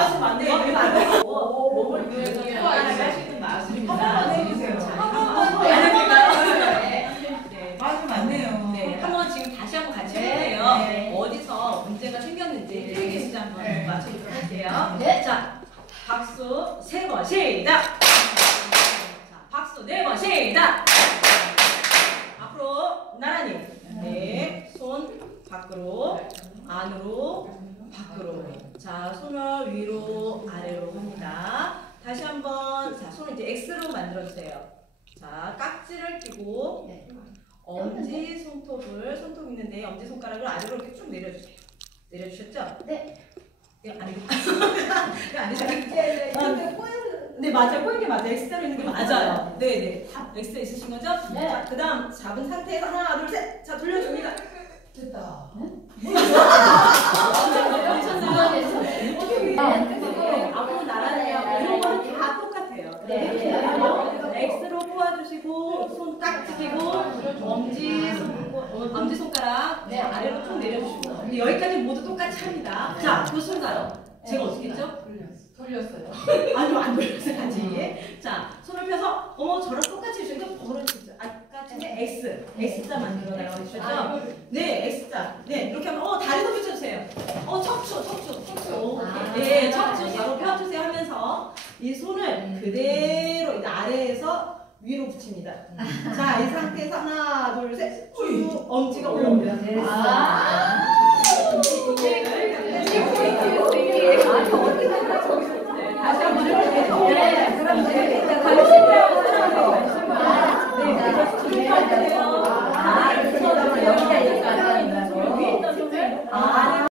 맞으면 안 돼요. 돼요. 몸을 위해서. 한 해주세요. 한? 네. 맞으면 안 돼요. 네, 한번 지금 다시 한번 같이 네, 해볼게요. 네. 어디서 문제가 생겼는지 되게 시작 한번 네. 맞춰보도록 할게요. 네. 자, 박수 세 번 시작. 자, 박수 네 번 시작. 앞으로 나란히. 네, 손 밖으로, 안으로, 밖으로. 자, 손을 위로, 아래로 합니다. 다시 한번, 자, 손을 이제 X로 만들어주세요. 자, 깍지를 끼고, 네. 엄지 손톱을 손톱 있는데 엄지 손가락을 아래로 이렇게 쭉 내려주세요. 내려주셨죠? 네. 이거 아니 이거 아니잖아요. 네 맞아요. 꼬인 게 맞아요. X자로 있는 게 맞아요. 네네. X 있으신 거죠? 네. 자 그 다음 잡은 상태에서 하나 둘 셋. 자 돌려줍니다. 됐다. 네. 하고 이런 거는 다 똑같아요. 네. X로 꼬아주시고 손딱 지키고 엄지 손 엄지 손가락 네. 아래로 쭉 내려주시고 근데 여기까지 모두 똑같이 합니다. 자, 그 순간 제가 어떻게 했죠? 돌렸어요. 아니요 안 돌렸어요 아직. 자, 손을 펴서 어머 저랑 똑같이 해주니까 벌어지죠. 아까 전에 X, X자 만들어 나가주셨죠? 네, X자. 네, 이렇게 하면 어 다리도 펴주세요. 어 척추, 척추, 척추. 아. 네, 척추 바로 펴주세요 하면서 이 손을 음. 그대로 이제 아래에서 위로 붙입니다. 자, 이 상태에서 하나, 둘, 셋, 쭉 엄지가 올라옵니다. 아,